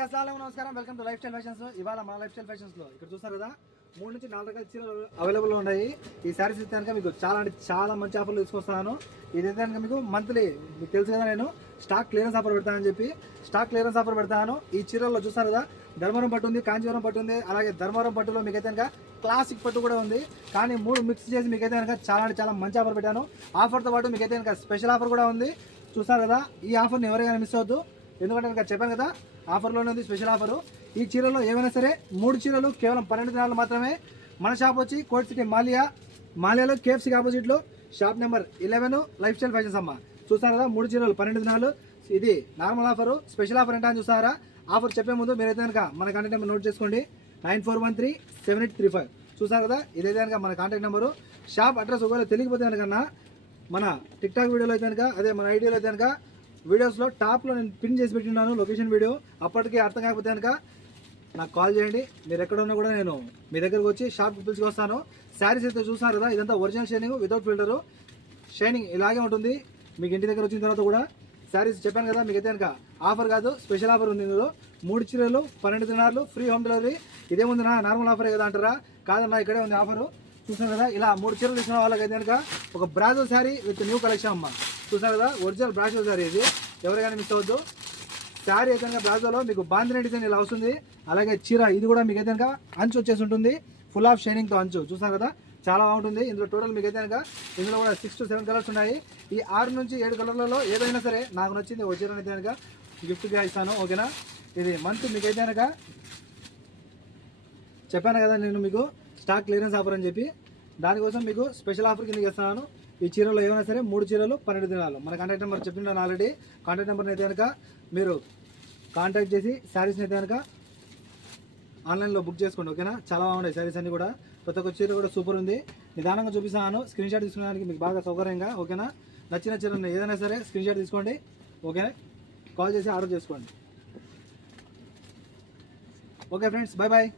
నమస్కారం, welcome to life style fashions. ఇవాళ మా లైఫ్ స్టైల్ ఫ్యాషన్స్ లో ఇక్కడ చూస్తారు కదా 3 నుంచి 4 రకాల చీరలు అవైలబుల్ ఉన్నాయి. ఈ శారీస్ ఇస్తే కనుక మీకు చాలా అంటే చాలా మంచి ఆఫర్లు తీసుకొస్తాను. ఇది అయితే కనుక మీకు మంత్లీ మీకు తెలుసు కదా, నేను స్టాక్ క్లియరెన్స్ ఆఫర్ పెడతానని చెప్పి స్టాక్ క్లియరెన్స్ ఆఫర్ పెడతాను. ఈ చీరల్లో చూస్తారు కదా, ధర్మవరం పట్టు ఉంది, కాంచీవరం పట్టు ఉంది, అలాగే ధర్మవరం పట్టులో మీకైతే కనుక క్లాసిక్ పట్టు కూడా ఉంది. కానీ 3 మిక్స్ చేసి మీకైతే కనుక చాలా అంటే చాలా మంచి ఆఫర్ పెట్టాను. ఆఫర్తో పాటు మీకైతే కనుక స్పెషల్ ఆఫర్ కూడా ఉంది. చూస్తారు కదా, ఈ ఆఫర్ని ఎవరైనా మిస్ అవ్వద్దు. ఎందుకంటే ఇంకా చెప్పాను కదా, ఆఫర్లోనే ఉంది స్పెషల్ ఆఫరు. ఈ చీరలో ఏమైనా సరే 3 చీరలు కేవలం 12 దినాలు మాత్రమే. మన షాప్ వచ్చి కోట్ సిటీ మాలియాలో కేఎఫ్సీకి ఆపోజిట్లో shop number 11 life style fashions అమ్మ. చూసారు కదా, 3 చీరలు 12 దినాలు. ఇది నార్మల్ ఆఫరు. స్పెషల్ ఆఫర్ అంటే అని చూసారా? ఆఫర్ చెప్పే ముందు మీరైతే కనుక మన కాంటాక్ట్ నెంబర్ నోట్ చేసుకోండి, 94137835. చూసారు కదా, ఇదైతే కనుక మన కాంటాక్ట్ నెంబరు. షాప్ అడ్రస్ ఒకవేళ తెలియకపోతే కనుక మన టిక్టాక్ వీడియోలో అయితే కనుక, అదే మన ఐడియాలో అయితే కనుక వీడియోస్లో టాప్లో నేను పిన్ చేసి పెట్టినాను లొకేషన్ వీడియో. అప్పటికి అర్థం కాకపోతే కనుక నాకు కాల్ చేయండి. మీరు ఎక్కడ ఉన్నా కూడా నేను మీ దగ్గరకు వచ్చి షాప్కి పిలుచుకొస్తాను. శారీస్ అయితే చూసారు కదా, ఇదంతా original shining without filter. Shining ఇలాగే ఉంటుంది. మీకు ఇంటి దగ్గర వచ్చిన తర్వాత కూడా శారీస్ చెప్పాను కదా, మీకు అయితే కనుక ఆఫర్ కాదు, స్పెషల్ ఆఫర్ ఉంది. ఇందులో 3 చీరలు 12 దినాలు ఫ్రీ హోమ్ డెలివరీ. ఇదేముంది నార్మల్ ఆఫరే కదా అంటారా? కాదన్నా, ఇక్కడే ఉంది ఆఫరు. చూసాను కదా, ఇలా 3 చీరలు తీసుకున్న వాళ్ళకైతే కనుక ఒక బ్రాజో శారీ విత్ న్యూ కలెక్షన్ అమ్మ. చూసారు కదా, ఒరిజినల్ బ్రాజో శారీ ఇది. ఎవరికైనా మిస్ అవ్వద్దు. శారీ అయితే కనుక బ్రాజోలో మీకు బాంధిన డిజైన్ ఇలా వస్తుంది. అలాగే చీర ఇది కూడా మీకు అయితే కనుక అంచు వచ్చేసి ఉంటుంది, ఫుల్ ఆఫ్ షైనింగ్తో అంచు. చూసారు కదా, చాలా బాగుంటుంది. ఇందులో టోటల్ మీకు అయితే కనుక ఇందులో కూడా 6 to 7 కలర్స్ ఉన్నాయి. ఈ 6 నుంచి 7 కలర్లలో ఏదైనా సరే నాకు నచ్చింది ఒక చీర అయితే కనుక గిఫ్ట్గా ఇస్తాను. ఓకేనా? ఇది మంత్ మీకు అయితే కనుక చెప్పాను కదా నేను మీకు స్టాక్ క్లియరెన్స్ ఆఫర్ అని చెప్పి, దానికోసం మీకు స్పెషల్ ఆఫర్ కింద ఇస్తున్నాను. ఈ చీరలో ఏమైనా సరే 3 చీరలు 12 దినాలు. మన కాంటాక్ట్ నెంబర్ చెప్పినాను ఆల్రెడీ. కాంటాక్ట్ నెంబర్ని అయితే కనుక మీరు కాంటాక్ట్ చేసి శారీస్ని అయితే కనుక ఆన్లైన్లో బుక్ చేసుకోండి. ఓకేనా? చాలా బాగున్నాయి శారీస్ అన్నీ కూడా. ప్రతి ఒక్క చీర కూడా సూపర్ ఉంది. నిదానంగా చూపిస్తాను, స్క్రీన్ షాట్ తీసుకోవడానికి మీకు బాగా సౌకర్యంగా. ఓకేనా? నచ్చిన చీరని ఏదైనా సరే స్క్రీన్ షాట్ తీసుకోండి. ఓకే, కాల్ చేసి ఆర్డర్ చేసుకోండి. Okay friends, bye bye.